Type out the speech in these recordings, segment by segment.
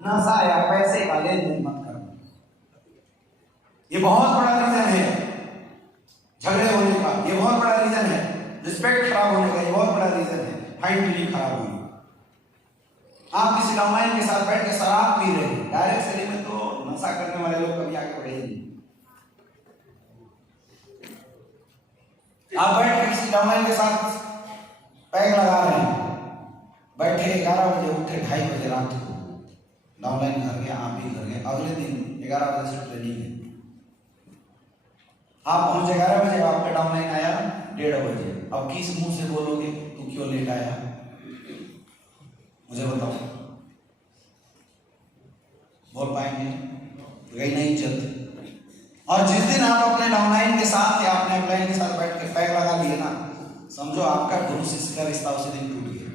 नशा या पैसे का लेन देन मत करना। ये बहुत बड़ा रीजन है झगड़े होने का, ये बहुत बड़ा रीजन है रिस्पेक्ट खराब होने का, ये बहुत बड़ा रीजन है फाइन फीलिंग खराब होने का। आप किसी डाउनलाइन के साथ बैठ के शराब पी रहे हैं, डायरेक्ट सेलिंग में तो नशा करने वाले लोग कभी आगे बढ़े नहीं। आप बैठ के किसी डाउनलाइन के साथ पैग लगा रहे हैं, बैठे 11 बजे उठे 2:30 बजे रात को डाउनलाइन घर गए, आप भी घर गए, अगले दिन 11 बजे से ट्रेनिंग है, आप पहुंचे 11 बजे, आपका डाउनलाइन आया 1:30 बजे। अब किस मुंह से बोलोगे तू क्यों लेट आया, मुझे बताओ, बोल पाएंगे? गई नहीं इज्जत। और जिस दिन आप अपने डाउनलाइन के साथ या अपने अपलाइन के साथ बैठ के पैग लगा लिए ना, समझो आपका गुरु शिष्य का रिश्ता उसी दिन टूट गया।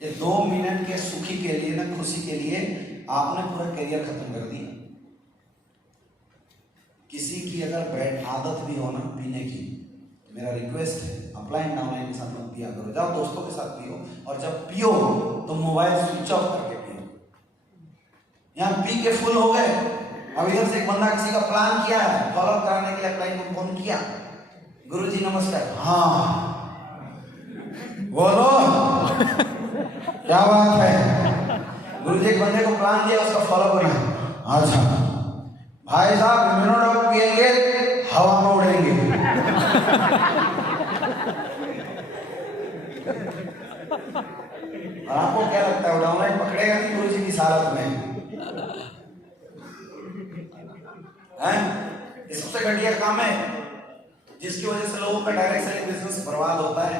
ये 2 मिनट के सुखी के लिए ना, खुशी के लिए आपने पूरा करियर खत्म कर दिया। किसी की अगर बैड आदत भी हो ना पीने की, तो मेरा रिक्वेस्ट है अपलाइन डाउनलाइन के साथ मत पिया करो, जाओ दोस्तों के साथ पियो, और जब पियो तो मोबाइल स्विच ऑफ करके पियो। यहाँ पी के फुल हो गए, अब इधर से एक बंदा किसी का प्लान किया है फॉलो कराने के लिए, अपलाइन को फोन किया, गुरुजी नमस्कार, हाँ बोलो क्या बात है, गुरुजी एक बंदे को प्लान दिया, उसका फॉलो करना। अच्छा भाई साहब मिनोडॉग पिएंगे हवा में उड़ेंगे। और आपको क्या लगता है डाउनलाइन पकड़ेगा नहीं गुरुजी की हालत में? ये सबसे घटिया काम है जिसकी वजह से लोगों का डायरेक्ट सेलिंग बिजनेस बर्बाद होता है।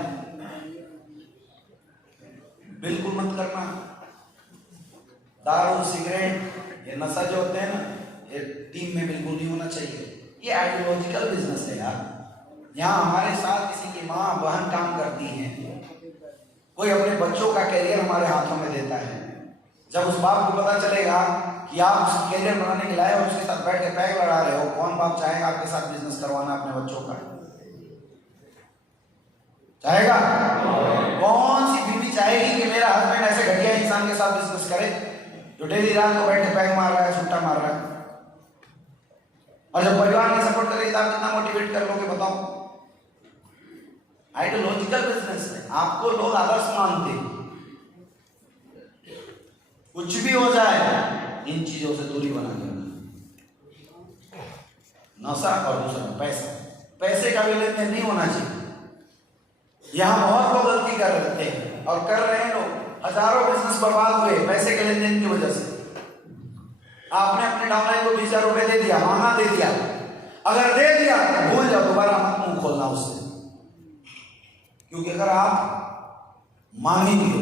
बिल्कुल मत करना। दारू सिगरेट ये नशा जो होते हैं ना, ये टीम में बिल्कुल नहीं होना चाहिए। ये आइडियोलॉजिकल बिजनेस है यार। यहाँ हमारे साथ किसी की माँ बहन काम करती हैं, कोई अपने बच्चों का कैरियर हमारे हाथों में देता है। जब उस बाप को पता चलेगा कि आप उस कैरियर बनाने के लाए और उसके साथ बैठ के पैग लड़ा रहे हो, कौन बाप चाहेगा आपके साथ बिजनेस करवाना अपने बच्चों का? चाहेगा? कौन सी बीवी चाहेगी कि मेरा हस्बैंड ऐसे घटिया इंसान के साथ बिजनेस करे जो डेली रात को बैठ के पैग मार रहा है, छुट्टा मार रहा है? और जब परिवार नहीं सपोर्ट करेगी तो आप कितना मोटिवेट कर लोगे बताओ? आइडियोलॉजिकल बिजनेस है। आपको लोग आदर्श मानते, कुछ भी हो जाए इन चीजों से दूरी बना लेना। नशा और दूसरा पैसा, पैसे का भी लेन देन नहीं होना चाहिए। यहां बहुत लोग गलती कर रहे हैं और कर रहे हैं लोग, हजारों बिजनेस बर्बाद हुए पैसे के लेन देन की वजह से। आपने अपने डाउनलाइन को 20,000 रुपए दे दिया, मांगा दे दिया, अगर दे दिया तो भूल जाओ, दोबारा मत मुंह खोलना उससे। क्योंकि अगर आप मांगेंगे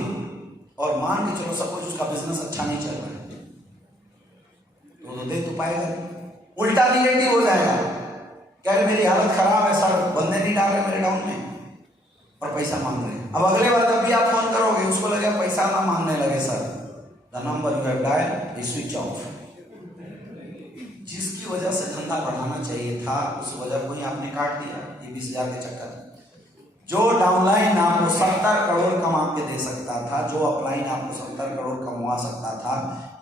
और मान के चलो सपोज उसका बिजनेस अच्छा नहीं चल रहा है तो दे तो पाएगा, उल्टा निगेटिव हो जाएगा, क्या मेरी हालत खराब है सर, बंदे नहीं डाल रहे मेरे डाउन में और पैसा मांग रहे हैं। अब अगले बार जब भी आप फोन करोगे उसको लगे पैसा ना मांगने लगे, sir the number you have dialled is switch off. जिसकी वजह से धंधा बढ़ाना चाहिए था उस वजह को ही आपने काट दिया ये 20,000 के चक्कर। जो डाउनलाइन आपको 70 करोड़ कमा के दे सकता था, जो अपलाइन आपको 70 करोड़ कमवा सकता था,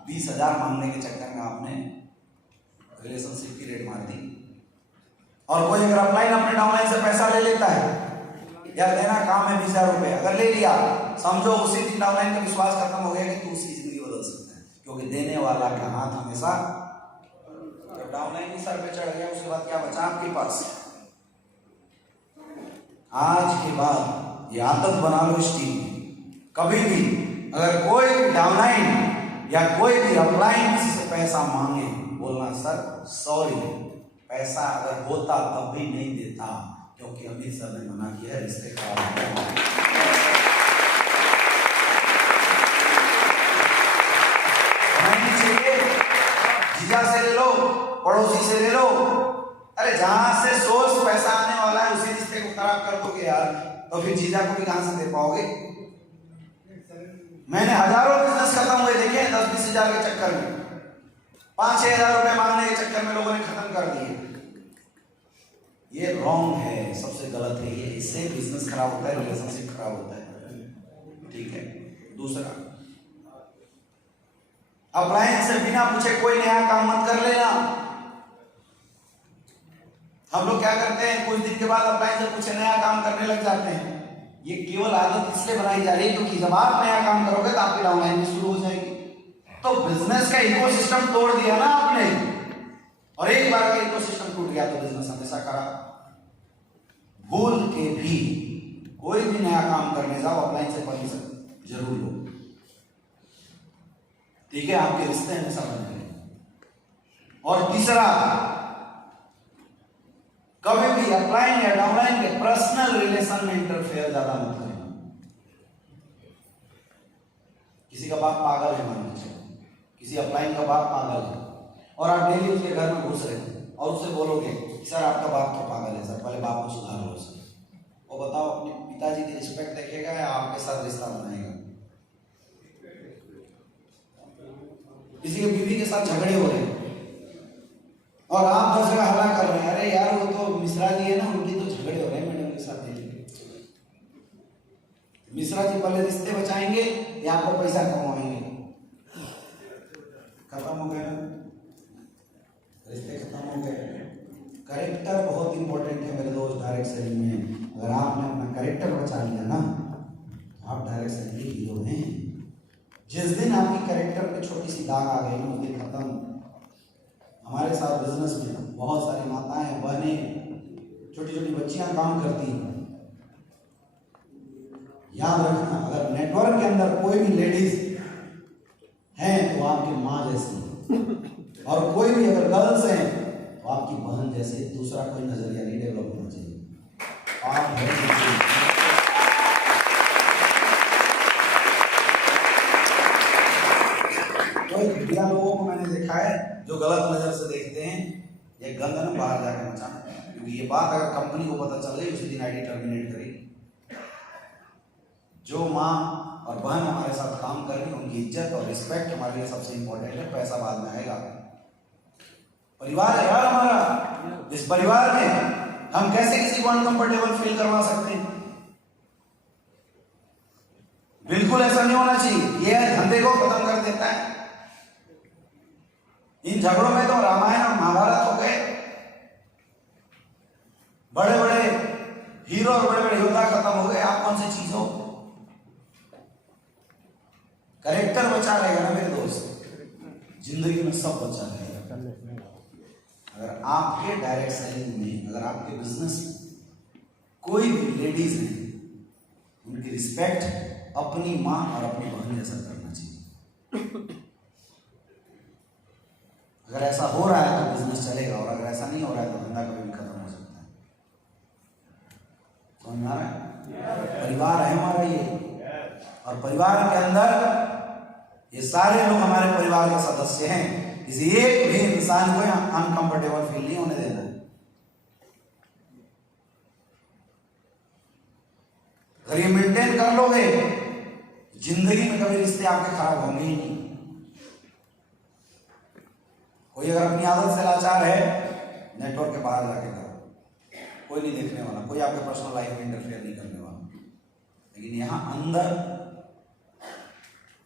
20,000 मांगने के चक्कर में आपने रिलेशनशिप की रेट मार दी। और कोई अगर अपलाइन अपने डाउनलाइन से पैसा ले लेता है, यार देना काम है 20,000 रुपए, अगर ले लिया समझो उसी दिन डाउनलाइन का विश्वास खत्म हो गया कि तू उसकी जिंदगी बदल सकता है। क्योंकि देने वाला का हाथ हमेशा, जब डाउनलाइन ही सर पे चढ़ गया उसके बाद क्या बचा आपके पास? आज के बाद ये आदत बना लो इस टीम में, कभी भी अगर कोई डाउनलाइन या कोई भी अपलाइन किसी से पैसा मांगे बोलना सर सॉरी, पैसा अगर होता तब भी नहीं देता, क्योंकि अमित सर ने मना किया है, रिश्ते खराब नहीं चाहिए। जीजा से ले लो, पड़ोसी से ले लो, अरे जहां से सोर्स पैसा आने वाला है उसी रिश्ते को खराब कर दोगे यार, तो फिर जीजा को भी कहां से दे पाओगे? मैंने हजारों बिजनेस खत्म हुए देखे 10-20 हजार के चक्कर में, 5-6 हजार रुपए मांगने के चक्कर में लोगों ने खत्म कर दिए। ये रॉन्ग है, सबसे गलत है ये, इससे बिजनेस खराब होता है, रिलेशनशिप खराब होता है। ठीक है। दूसरा अप्लायंस से बिना पूछे कोई नया काम मत कर लेना। हम लोग क्या करते हैं, कुछ दिन के बाद अप्लायंस से पूछे नया काम करने लग जाते हैं। ये केवल आदत इसलिए बनाई जा रही है क्योंकि जब आप नया काम करोगे तो आपकी डाउनलाइन भी शुरू हो जाएगी। तो बिजनेस का इकोसिस्टम तोड़ दिया ना आपने, और एक बार का इकोसिस्टम टूट गया तो बिजनेस हमेशा खराब। भूल के भी कोई भी नया काम करने जाओ, अप्लायंस से परमिशन जरूर लो, ठीक है, आपके रिश्ते हमेशा बने रहें। और तीसरा, कभी भी अपलाइन या डाउनलाइन के पर्सनल रिलेशन में इंटरफेयर ज्यादा मत करना। किसी का बाप पागल है, मान लीजिए किसी अपलाइन का बाप पागल है और आप डेली उसके घर में घुस रहे हैं और उससे बोलोगे सर आपका बाप तो पागल है सर, पहले बाप को सुधार लो सर। वो बताओ अपने पिताजी की रिस्पेक्ट देखेगा या आपके साथ रिश्ता बनाएगा? किसी के बीवी के साथ झगड़े हो रहे हैं और आप 10 जगह हल्ला कर रहे हैं, अरे यार वो तो मिश्रा जी है ना, उनकी तो झगड़े हो रहे हैं मैडम के साथ। मिश्रा जी पहले रिश्ते बचाएंगे या आपको पैसा कमाएंगे? खत्म हो गए, रिश्ते खत्म हो गए। कैरेक्टर बहुत इंपॉर्टेंट है मेरे दोस्त डायरेक्ट सेलिंग में। अगर आपने अपना कैरेक्टर बचा लिया ना, आप डायरेक्ट सेलिंग के हीरो हैं। जिस दिन आपकी कैरेक्टर पे छोटी सी दाग आ गई उस दिन खत्म। हमारे साथ बिजनेस में बहुत सारी माताएं, बहनें, छोटी छोटी बच्चियां काम करती हैं। याद रखना, अगर नेटवर्क के अंदर कोई भी लेडीज हैं तो आपकी माँ जैसी, और कोई भी अगर गर्ल्स हैं तो आपकी बहन जैसे। दूसरा कोई नजरिया नहीं डेवलप होना चाहिए। आप है तो लोगों को मैंने देखा है जो गलत नजर से देखते हैं, ये गंद ना बाहर जाकर मचाना, क्योंकि ये बात अगर कंपनी को पता चल गई उसी दिन आईडी टर्मिनेट करेगी। जो माँ और बहन हमारे साथ काम कर रही है उनकी इज्जत और रिस्पेक्ट हमारे लिए सबसे इंपॉर्टेंट है, पैसा बाद में आएगा। परिवार है यार हमारा, इस परिवार में हम कैसे किसी को अनकंफर्टेबल फील करवा सकते हैं? बिल्कुल ऐसा नहीं होना चाहिए। ये धंधे को खत्म कर देता है। इन झगड़ों में तो रामायण और महाभारत हो गए, बड़े बड़े हीरो और बड़े बड़े योद्धा खत्म हो गए। आप कौन सी चीज हो? कैरेक्टर बचा रहेगा ना मेरे दोस्त, जिंदगी में सब बचा रहेगा। अगर आपके डायरेक्ट सेलिंग में, अगर आपके बिजनेस कोई भी लेडीज है, उनकी रिस्पेक्ट अपनी माँ और अपनी बहन जैसा करना चाहिए। अगर ऐसा हो रहा है तो बिजनेस चलेगा, और अगर ऐसा नहीं हो रहा है तो धंधा कभी भी खत्म हो सकता है। समझ में आ रहा है? परिवार है हमारा ये, और परिवार के अंदर ये सारे लोग हमारे परिवार के सदस्य हैं। किसी एक भी इंसान को अनकंफर्टेबल फील नहीं होने देना। अगर ये मेंटेन कर लोगे, जिंदगी में कभी रिश्ते आपके खराब होंगे ही नहीं। कोई अगर अपनी आदत से लाचार है, नेटवर्क के बाहर जाके करो, कोई नहीं देखने वाला, कोई आपके पर्सनल लाइफ में इंटरफेयर नहीं करने वाला। लेकिन यहां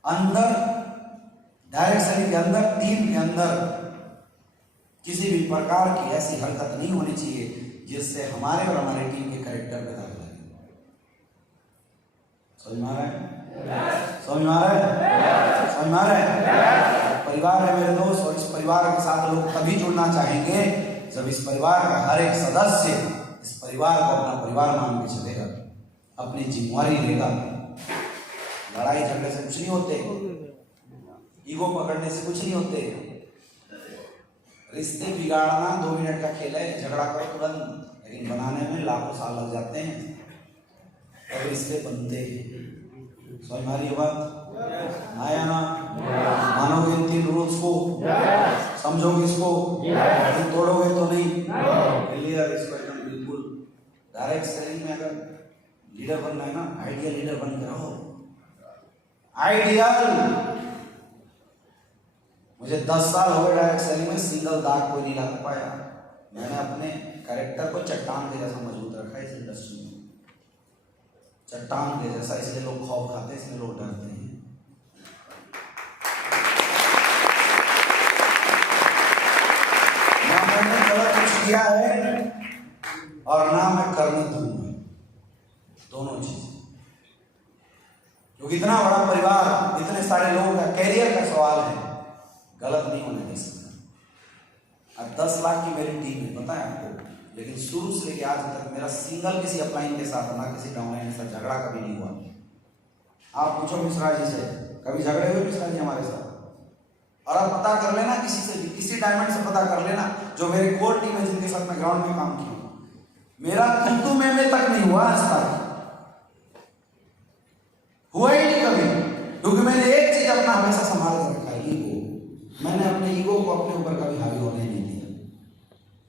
अंदर डायरेक्ट सेलिंग के अंदर, टीम के अंदर किसी भी प्रकार की ऐसी हरकत नहीं होनी चाहिए जिससे हमारे और हमारे टीम के कैरेक्टर पे दाग लगे। समझ में आ रहा है? समझ में आ रहा है? समझ में आ रहा है? परिवार है मेरे दोस्त, और इस परिवार के साथ लोग तभी जुड़ना चाहेंगे जब इस परिवार का हर एक सदस्य इस परिवार को अपना परिवार मान के चलेगा, अपनी जिम्मेवारी लेगा। लड़ाई झगड़े से कुछ नहीं होते, ईगो पकड़ने से कुछ नहीं होते। रिश्ते बिगाड़ना 2 मिनट का खेल है, झगड़ा करो तुरंत, लेकिन बनाने में लाखों साल लग जाते हैं और रिश्ते बनते हैं। समझ में आ रही है बात? आया ना? मानोगे इन 3 रूल्स को? समझोगे इसको? तोड़ोगे तो नहीं? क्लियर? इसको एकदम बिल्कुल। डायरेक्ट सेलिंग में अगर लीडर बनना है ना, आइडियल लीडर बन के रहो। आइडियल। मुझे 10 साल हो गए डायरेक्ट सेलिंग में, सिंगल दाग कोई नहीं लगा पाया। मैंने अपने कैरेक्टर को चट्टान के जैसा मजबूत रखा है इस इंडस्ट्री में, चट्टान के जैसा। इसलिए लोग खौफ खाते हैं, इसलिए लोग डरते हैं। किया है और ना मैं करने दूंगा, दोनों चीज। क्योंकि इतना बड़ा परिवार, इतने सारे लोगों का कैरियर का सवाल है, गलत नहीं होने दे सकता। अब 10 लाख की मेरी टीम है, पता है आपको, लेकिन शुरू से लेकर आज तक मेरा सिंगल किसी अपलाइन के साथ, ना किसी डाउनलाइन के साथ झगड़ा कभी नहीं हुआ। आप पूछो मिश्रा जी से, कभी झगड़े हुए मिश्रा जी हमारे साथ? और आप पता कर लेना किसी से भी, किसी डायमंड से पता कर लेना जो मेरे कोर टीम है, जिनके साथ मैं ग्राउंड में काम किया, मेरा तुम में तक नहीं हुआ आज तक, हुआ ही नहीं कभी। क्योंकि मैंने एक चीज अपना हमेशा संभाल कर रखा है, ईगो। मैंने अपने ईगो को अपने ऊपर कभी हावी होने नहीं दिया।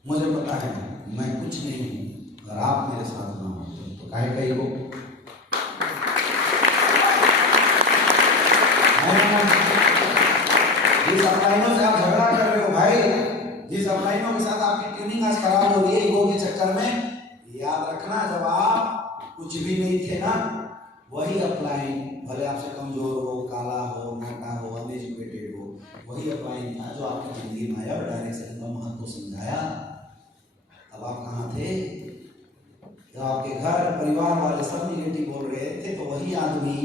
मुझे पता है मैं कुछ नहीं हूं, अगर आप मेरे साथ ना हो तो काहे का ईगो। जिस अपलाइनों से आप झगड़ा कर रहे हो भाई, जिस अपलाइनों के साथ आपकी ट्यूनिंग आज खराब हो रही है ईगो के चक्कर में, याद रखना जब आप कुछ भी नहीं थे ना, वही अपलाइन, भले आपसे कमजोर हो, काला हो, मोटा हो, अनएजुकेटेड हो, वही अपलाइन था जो आपकी जिंदगी में आया और डायरेक्शन का महत्व समझाया। अब आप कहाँ थे? जब आपके घर परिवार वाले सब निगेटिव बोल रहे थे, तो वही आदमी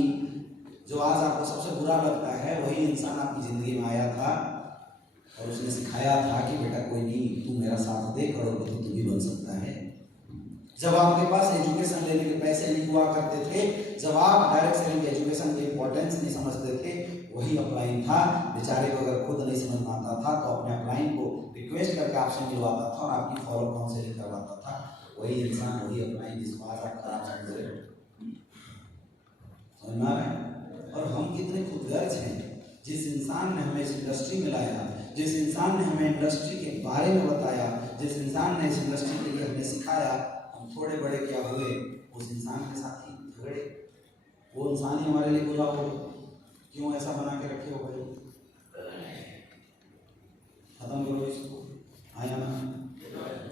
जो आज आपको सबसे बुरा लगता है, वही इंसान आपकी जिंदगी में आया था और उसने सिखाया था कि बेटा कोई नहीं, तू मेरा साथ दे, करोड़पति तू भी बन सकता है। जब आपके पास एजुकेशन लेने के पैसे नहीं हुआ करते थे, जब आप डायरेक्ट सेलिंग एजुकेशन की इंपॉर्टेंस नहीं समझते थे, वही अपलाइन था। बेचारे को अगर खुद नहीं समझ में आता था तो अपने अपलाइन को रिक्वेस्ट करके आपसे मिलवाता था और आपकी फॉलो काउंसलिंग करवाता था। वही इंसान, वही अपलाइन जिसको आज आप खराब समझ रहे हो, समझना है। और हम कितने खुदगर्ज हैं। जिस इंसान ने हमें इस इंडस्ट्री में लाया, जिस इंसान ने हमें इंडस्ट्री के बारे में बताया, जिस इंसान ने इस इंडस्ट्री के लिए हमें सिखाया, हम थोड़े बड़े क्या हुए उस इंसान के साथ ही झगड़े। वो इंसान ही हमारे लिए बुरा हो, क्यों ऐसा बना के रखे हो भाई? खत्म करो इसको, आया ना?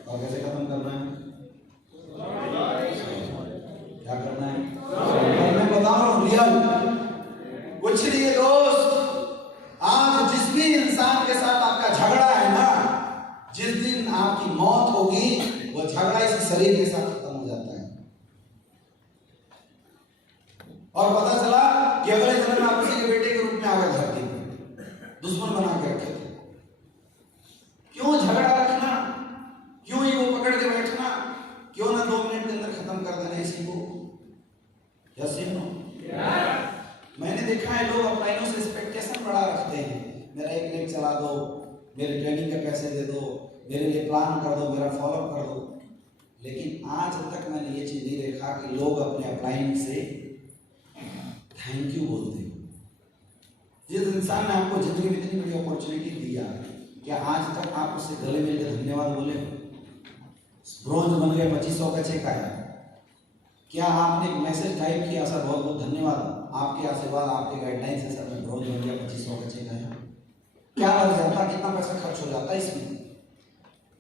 और कैसे खत्म करना है, क्या करना है? मैं बता रहा हूँ रियल कुछ नहीं है दोस्त। आज जिस भी इंसान के साथ आपका झगड़ा है ना, जिस दिन आपकी मौत होगी, वो झगड़ा इस शरीर के साथ खत्म हो जाता है। और पता चला कि अगले जन्म में आप किसी के बेटे के रूप में आ गए धरती पे, दुश्मन बना के रखे थे। क्यों झगड़ा रखना, क्यों ईगो पकड़ के बैठना, क्यों ना 2 मिनट के अंदर खत्म कर देना इसी को। यस या नो? मैंने देखा है लोग अपलाइनों से एक्सपेक्टेशन बड़ा रखते हैं, मेरा एक लेग चला दो, मेरे ट्रेनिंग के पैसे दे दो, मेरे लिए प्लान कर दो, मेरा फॉलोअप कर दो। लेकिन आज तक मैंने ये चीज नहीं देखा कि लोग अपने अपलाइन से थैंक यू बोलते हैं। जिस इंसान ने आपको जिंदगी में इतनी बड़ी अपॉर्चुनिटी दिया, क्या आज तक आप उससे गले मिलकर धन्यवाद बोले? ब्रोंज बन गए, 2500 का चेक आया, क्या आपने एक मैसेज टाइप किया, सर बहुत बहुत धन्यवाद, आपके आशीर्वाद, आपके गाइडलाइन से सर मैं ब्रोंज बन गया, 2500 का चेक आया? क्या लग जाता, कितना पैसा खर्च हो जाता इसमें?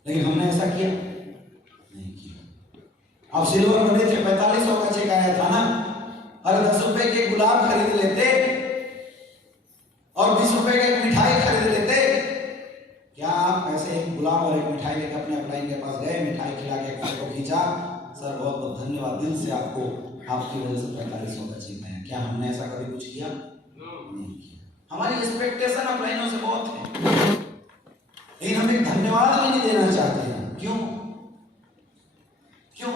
लेकिन हमने ऐसा किया नहीं किया। अब सिल्वर बने थे, 4500 का चेक आया था ना, अरे 10 रुपए के गुलाब खरीद लेते और 20 रुपए की मिठाई खरीद लेते। क्या आप ऐसे एक गुलाब और एक मिठाई लेकर अपने अपलाइन के पास गए, मिठाई खिला के फोटो खींचा, सर बहुत बहुत धन्यवाद, दिल से आपको, आपकी वजह से 4500 का चेक आया? क्या हमने ऐसा कभी कुछ किया? नहीं किया। हमारी एक्सपेक्टेशन अपलाइनों से बहुत है, लेकिन हम एक धन्यवाद भी नहीं देना चाहते हैं। क्यों? क्यों?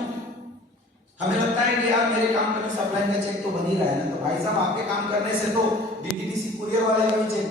हमें लगता है कि यार मेरे काम करने से अपलाइन का चेक तो बन ही रहा है ना, तो भाई साहब आपके काम करने से तो डीटीडीसी कुरियर वाले का भी चेक